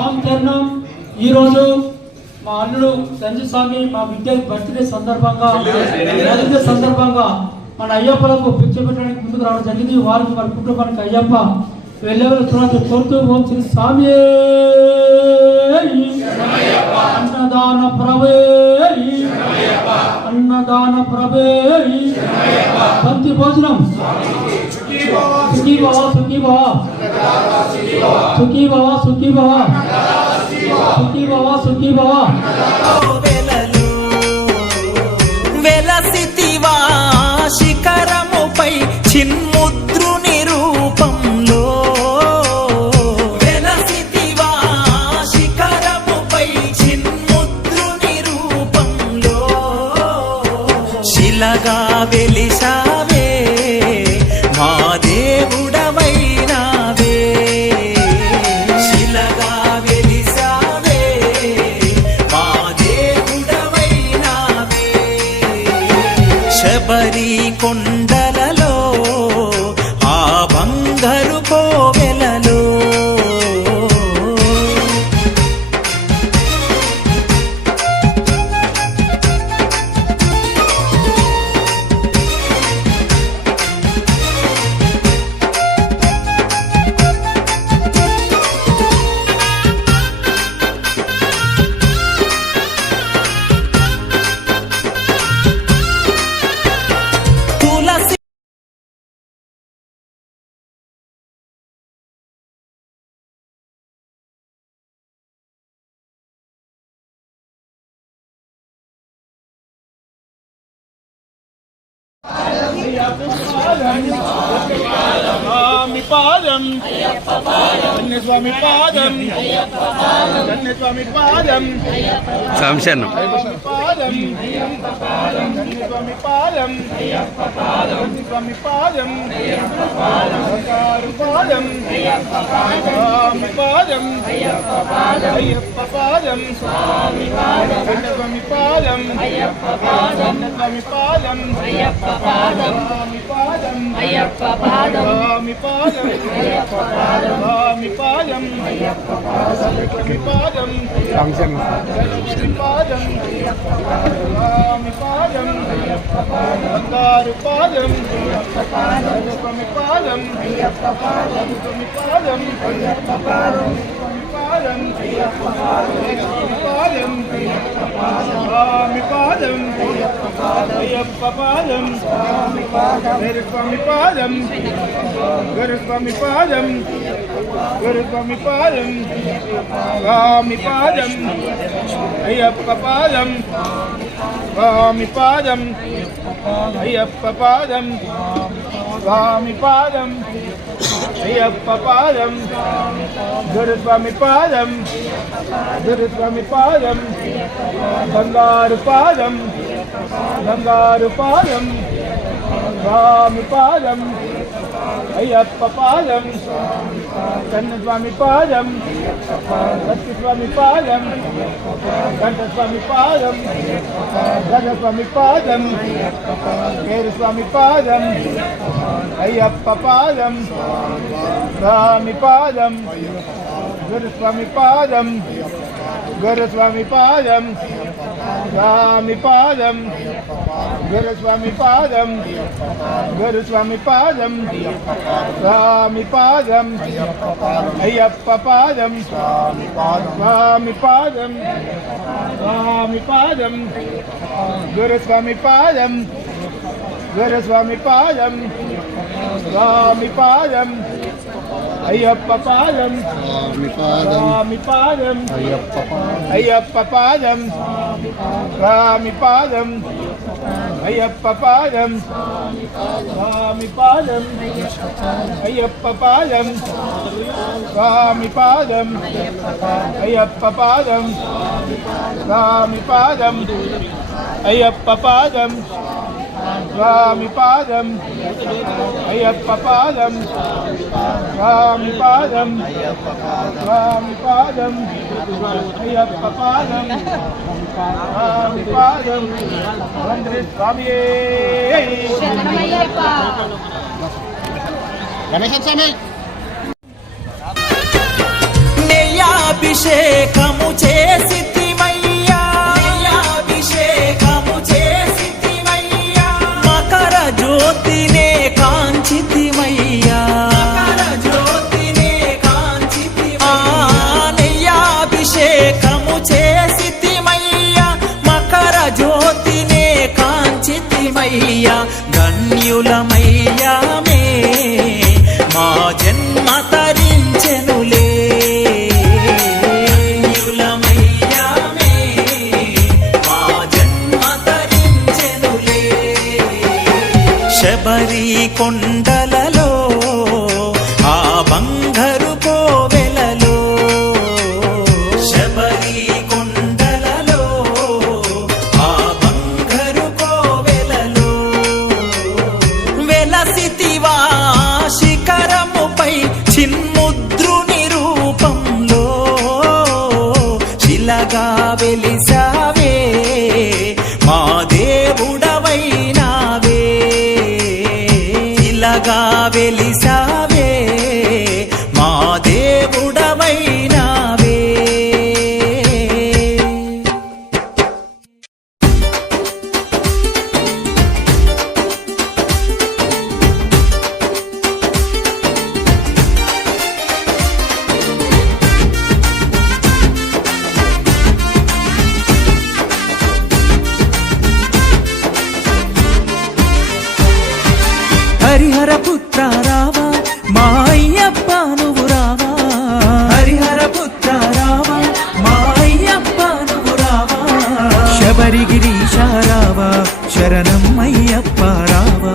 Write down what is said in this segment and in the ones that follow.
రామచరణం. ఈరోజు మా అల్లుడు సంజయ్ స్వామి మా విద్య బర్త్డే సందర్భంగా బర్త్డే సందర్భంగా మన అయ్యప్పలకు పిచ్చి పెట్టడానికి ముందుకు రావడం జరిగింది. వారికి మన కుటుంబానికి అయ్యప్ప వెళ్ళేవారు తర్వాత కోరుతూ ఓం శ్రీ స్వామి! అన్నదాన ప్రభే! అన్నదాన ప్రభే! పంక్తి భోజనం! సుఖీ బావా సుఖీ బావా సుఖీ బావా సుఖీ బావా సుఖీ బావా సుఖీ బావా వెలలు వెలసితివా శిఖరముపై చిన్ముద్ద శిలగా వెలిసావే మా దేవుడవైనావే శిలగా వెలిసావే మా దేవుడవైనావే శబరి కొండలలో ఆ బంగారు పోవే స్వామి పాదం ధన్య స్వామి పాదం. ధన్య స్వామి పాదం. సంశనం పాదం ధన్య స్వామి పాదం. ధన్య స్వామి పాదం. బంగారు పాదం. స్వామి పాదం అయ్యప్ప పాదం స్వామి పాదం. అయ్యప్ప పాదం స్వామి పాదం. అయ్యప్ప పాదం. స్వామి పాదం అయ్యప్ప పాదం స్వామి పాదం. అయ్యప్ప పాదం స్వామి పాదం. అయ్యప్ప పాదం స్వామి పాదం స్వామి పాదం స్వామి పాదం బంగారు పాదం పాదం పాదం పాదం పాదం పాదం. అయ్యప్ప పాదం గురుస్వామి పాదం గురుస్వామి పాదం గురుస్వామి పాదం స్వామి పాదం అయ్యప్ప పాదం స్వామి పాదం అయ్యప్ప పాదం స్వామి పాదం అయ్యప్ప పాదం గురుస్వామి పాదం గురుస్వామి పాదం బంగారు పాదం బంగారు పాదం స్వామి పాదం అయ్యప్ప పాదం కన్న స్వామి పాదం సత్య స్వామి పాదం కంఠ స్వామి పాదం గజ స్వామి పాదం పేరు స్వామి పాదం అయ్యప్ప పాదం స్వామి పాదం గురు స్వామి పాదం గురు స్వామి పాదం స్వామి పాదం స్వామి పాదం స్వామి పాదం స్వామి పాదం అయ్యప్ప పాదం స్వామి పాదం స్వామి పాదం స్వామి పాదం స్వామి పాదం స్వామి పాదం అయ్యప్ప స్వామి పాదం అయ్యప్ప పాదం స్వామి పాదం అయ్యప్ప పాదం స్వామి పాదం అయ్యప్ప పాదం స్వామి పాదం అయ్యప్ప పాదం స్వామి పాదం అయ్యప్ప పాదం స్వామి పాదం అయ్యప్ప పాదం స్వామి పాదం స్వామి పాదం అయ్యప్ప పాదం స్వామి పాదం వందరి స్వామియే గణేశ స్వామి నెయ్యాభిషేకము చేసితిమయ్యా గణ్యులమయ్యా మా జన్మ తరించెనులే. శబరి కొండ శిలగా గిరీశారావా రావా శరణం అయ్యప్ప రావా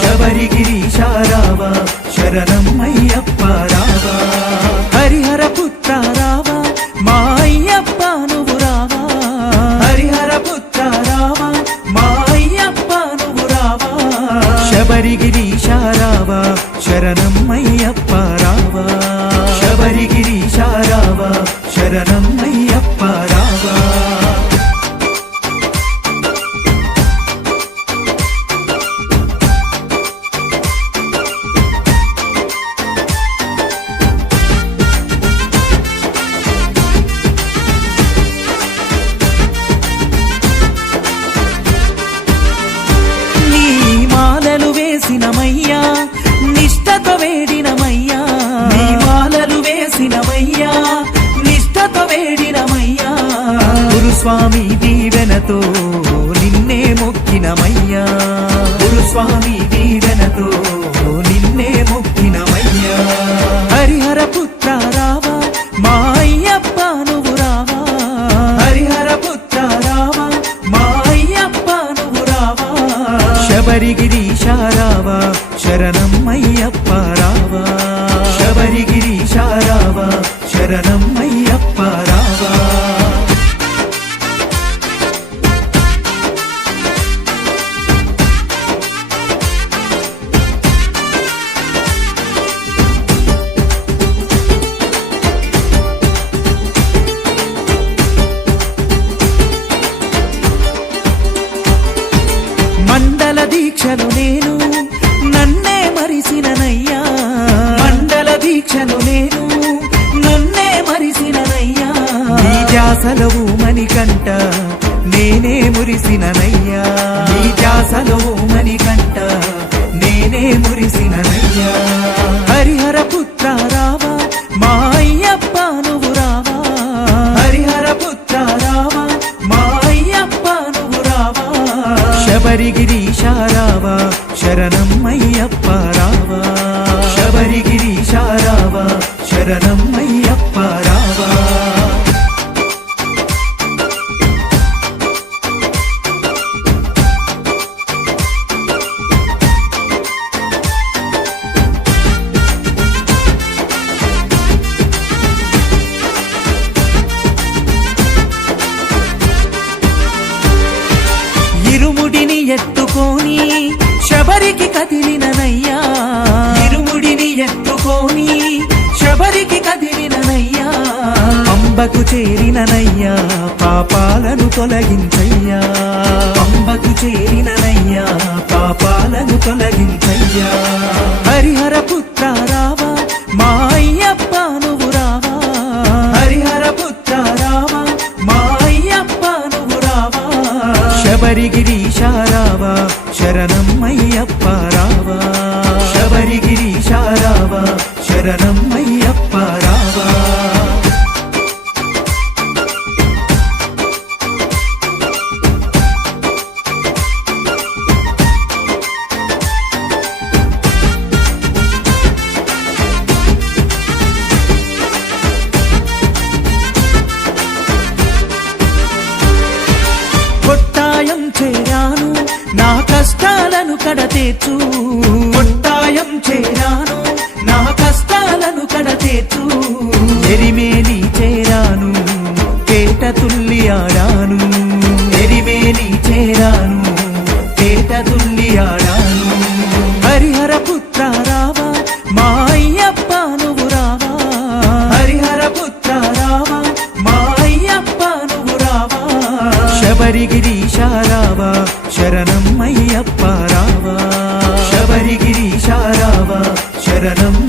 శబరి గిరీశారావా శరణం అయ్యప్ప రావా హరిహర పుత్ర రావా మా అయ్యప్ప నువ్వు రావా? హరిహర పుత్ర రావా మా అయ్యప్ప నువ్వు రావా? శబరి గిరీశారావా శరణం అయ్యప్ప రావా శబరి గిరీశారావా శరణం స్వామి దీవెనతో నిన్నే మొక్కినమయ్యా మురిసిననయ్యా. నీ జాసలవు మణికంట నేనే మురిసిననయ్యా. హరిహర పుత్ర రావా మా అయ్యప్ప నువ్వు రావా. హరిహర పుత్ర రావా మా అయ్యప్ప నువ్వు రావా. శబరిగిరీశ రావా శరణం అయ్యప్ప రావా. శబరిగిరీశ రావా శరణం అయ్యప్ప రావా. పంబకు చేరిననయ్యా పాపాలను తొలగించయ్యా. పంబకు చేరిననయ్యా పాపాలను తొలగించయ్యా. హరిహర పుత్ర రావా మా అయ్యప్ప నువ్వు రావా. హరిహర పుత్ర రావా మా అయ్యప్ప నువ్వు రావా. శబరిగిరీశ రావా శరణం అయ్యప్ప రావా. శబరిగిరీశ రావా శరణం కడతేర్చు కొట్టాయం చేరాను నా కష్టాలను కడతేర్చు ఎరిమేలి చేరాను కేట తుల్లి ఆడాను. ఎరిమేలి చేరాను కేట తుల్లి ఆడాను. హరిహర పుత్ర రావా మా అయ్యప్ప నువ్వు రావా. హరిహర పుత్ర రావా మా అయ్యప్ప నువ్వు రావా. శబరిగిరీశారావా శరణం అయ్యప్ప శరణం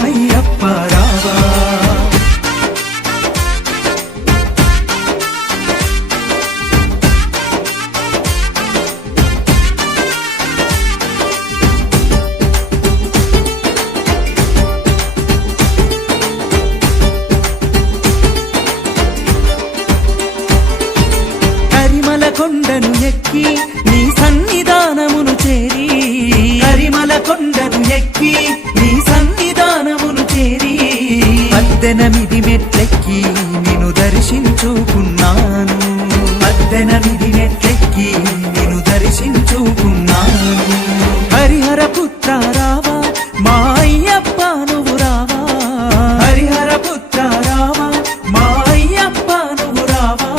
పద్దెనమిది మెట్లెక్కి నిన్ను దర్శించుకున్నాను. పద్దెనమిది మెట్లెక్కి నిన్ను దర్శించుకున్నాను. హరిహర పుత్ర రావా మా అయ్యప్ప నువ్వు రావా. హరిహర పుత్ర రావా మా అయ్యప్ప నువ్వు రావా.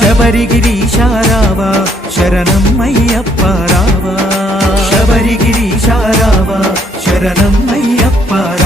శబరిగిరీశారావా శరణం అయ్యప్ప రావా. శబరిగిరీశారావా శరణం అయ్యప్ప రావా